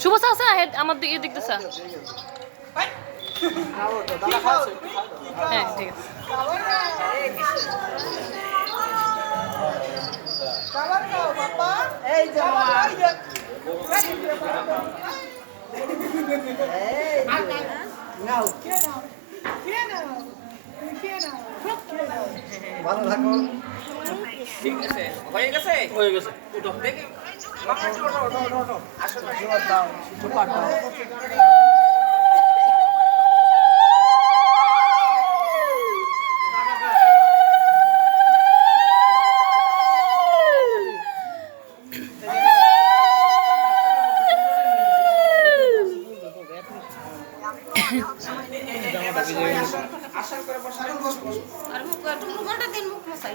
শুভ আছে আমার দিকে দেখতেছে হ্যাঁ ঠিক আছে ভালো থাকো ঠিক আছে হয়ে গেছে উঠো দেখি মামা ওঠো আসো দাও সুপার দাও আর মুখ ঘন্টা দিন মুখ মশাই